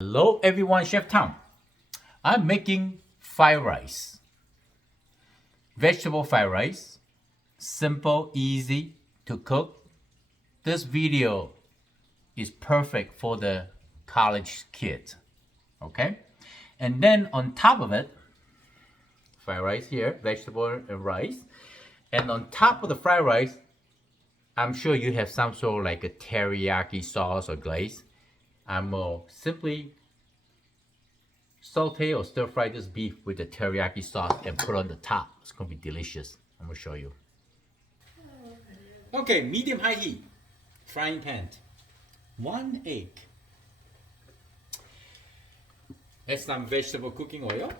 Hello everyone, Chef Tom. I'm making fried rice. Vegetable fried rice. Simple, easy to cook. This video is perfect for the college kids. Okay? And then on top of it, fried rice here, vegetable and rice. And on top of the fried rice, I'm sure you have some sort of like a teriyaki sauce or glaze. I'm simply saute or stir fry this beef with the teriyaki sauce and put on the top. It's gonna be delicious. I'm gonna show you. Okay, medium high heat, frying pan. 1 egg. Add some vegetable cooking oil.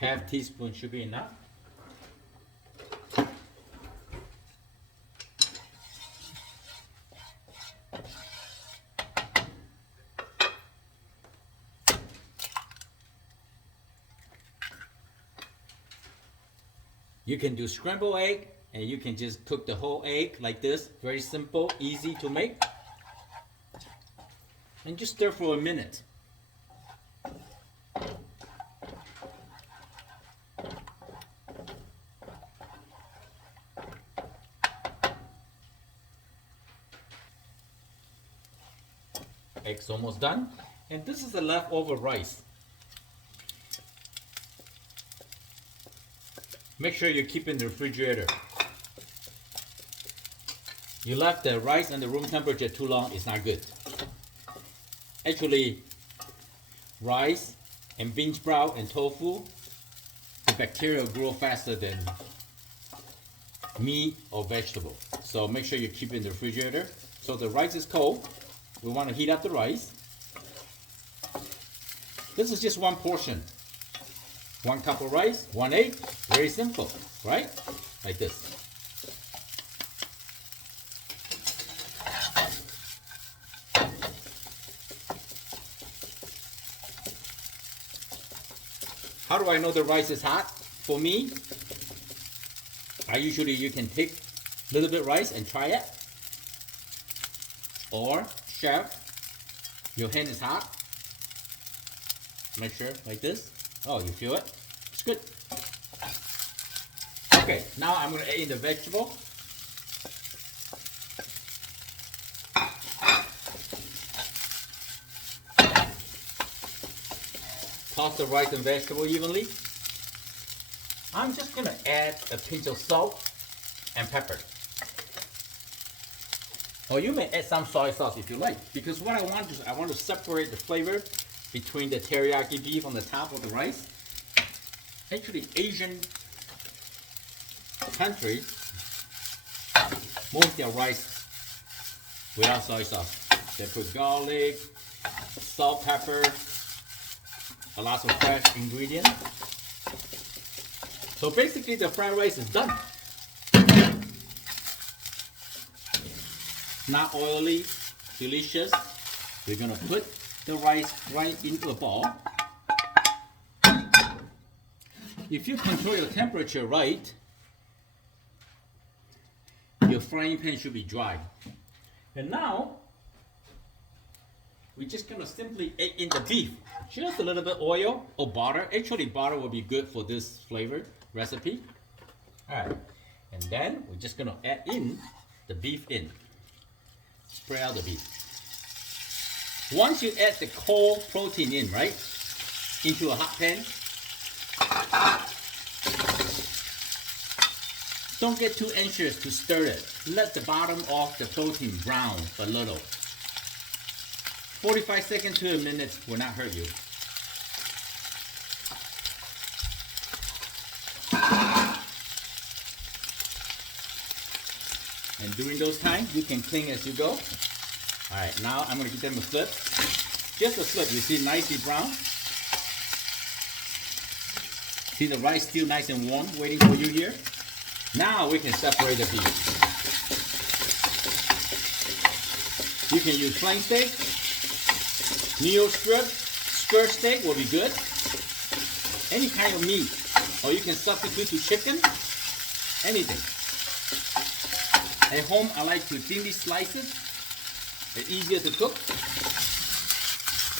Half teaspoon should be enough. You can do scrambled egg and you can just cook the whole egg like this. Very simple, easy to make. And just stir for a minute. Egg's almost done. And this is the leftover rice. Make sure you keep in the refrigerator. You left the rice and the room temperature too long, it's not good. Actually, rice and bean sprout and tofu, the bacteria grow faster than meat or vegetable. So make sure you keep it in the refrigerator. So the rice is cold. We want to heat up the rice. This is just one portion. 1 cup of rice, 1 egg, very simple, right? Like this. How do I know the rice is hot? For me, you can take a little bit rice and try it. Or, chef, your hand is hot. Make sure, like this. Oh, you feel it? It's good. Okay, now I'm going to add in the vegetable. Toss the rice and vegetable evenly. I'm just going to add a pinch of salt and pepper. Or you may add some soy sauce if you like, because what I want is I want to separate the flavor between the teriyaki beef on the top of the rice. Actually, Asian countries, most of their rice without soy sauce. They put garlic, salt, pepper, a lot of fresh ingredients. So basically the fried rice is done. Not oily, delicious. We're gonna put the rice right into a bowl. If you control your temperature right, your frying pan should be dry. And now, we're just gonna simply add in the beef. Just a little bit oil or butter. Actually, butter will be good for this flavor recipe. All right, and then we're just gonna add in the beef in. Spread out the beef. Once you add the cold protein in, right, into a hot pan, don't get too anxious to stir it. Let the bottom of the protein brown a little. 45 seconds to a minute will not hurt you. And during those times, you can clean as you go. Alright, now I'm going to give them a flip. Just a flip, you see nicely brown. See the rice still nice and warm waiting for you here. Now we can separate the beef. You can use flank steak, New strip, skirt steak will be good. Any kind of meat. Or you can substitute to chicken. Anything. At home, I like to thinly slice it. It's easier to cook.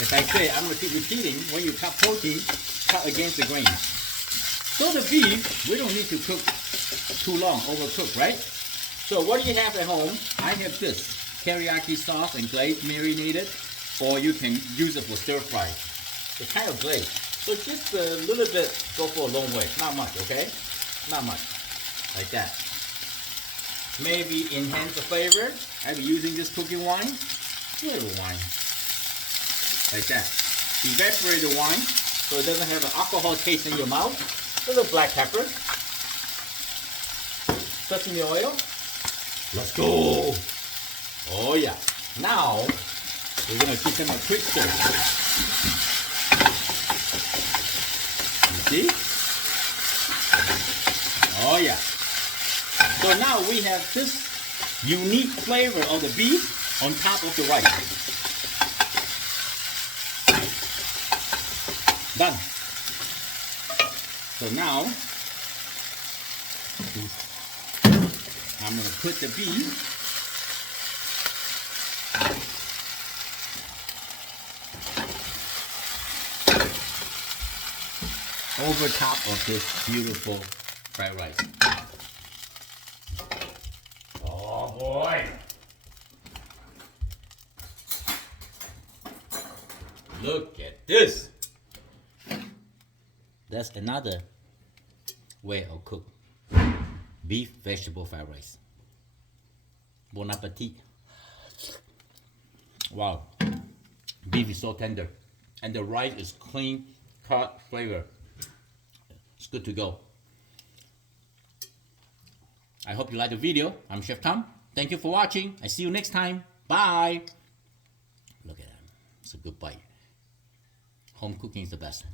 As I say, I'm going to keep repeating, when you cut protein, cut against the grain. So the beef, we don't need to cook too long, overcook, right? So what do you have at home? I have this teriyaki sauce and glaze marinated, or you can use it for stir fry. It's kind of glazed. So just a little bit, go for a long way. Not much, okay? Not much. Like that. Maybe enhance the flavor. I'll be using this cooking wine. A little wine. Like that. Evaporate the wine so it doesn't have an alcohol taste in your mouth. A little black pepper. Sesame oil. Let's go. Oh yeah. Now we're gonna give them a quick stir. You see? Oh yeah. So now we have this unique flavor of the beef on top of the rice. Done. So now I'm going to put the beef over top of this beautiful fried rice. Oh boy! Look at this! That's another way of cook beef vegetable fried rice. Bon appetit. Wow. Beef is so tender. And the rice is clean cut flavor. It's good to go. I hope you like the video. I'm Chef Tom. Thank you for watching. I see you next time. Bye. Look at that. It's a good bite. Home cooking is the best.